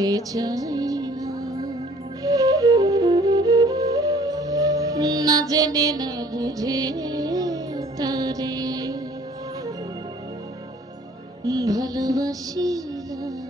থাকতে চাই না জেনে না বুঝে তারে ভালোবাসি না।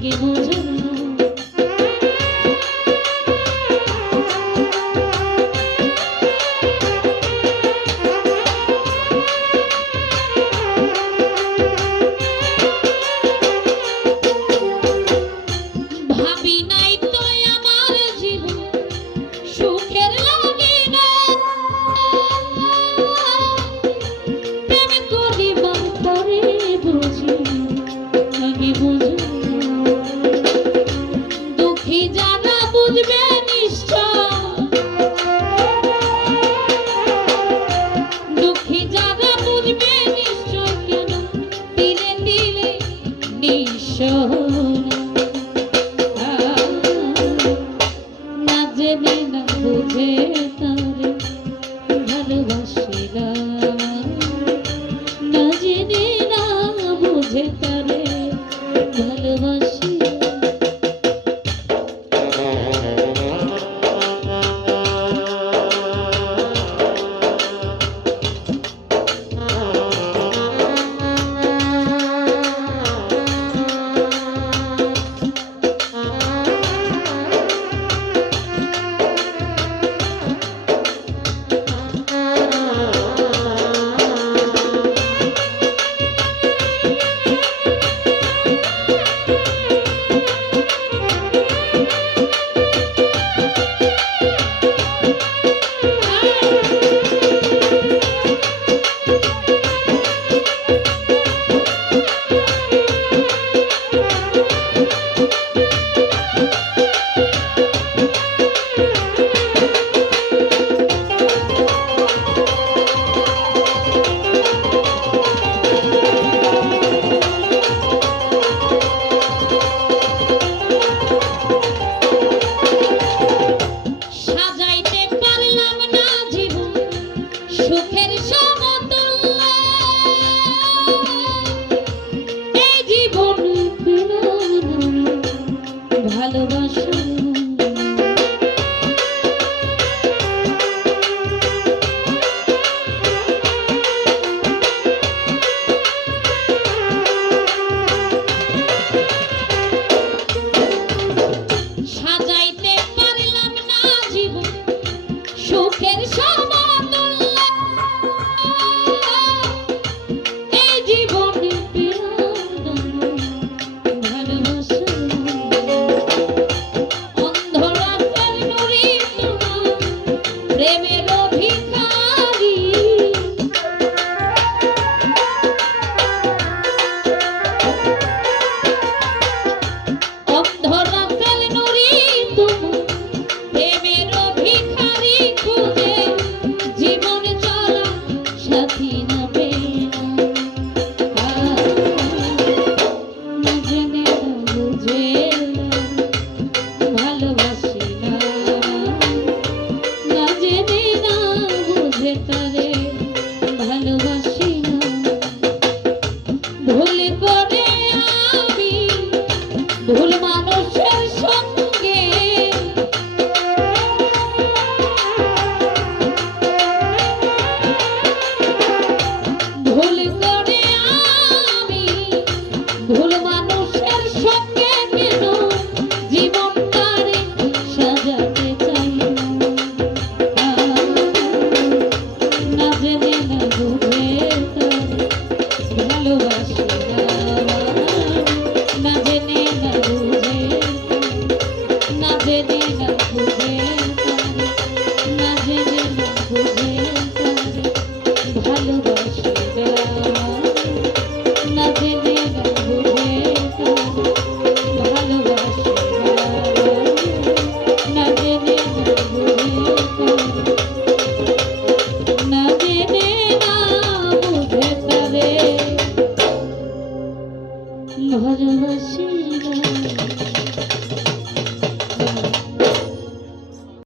বুঝো আগে বুঝো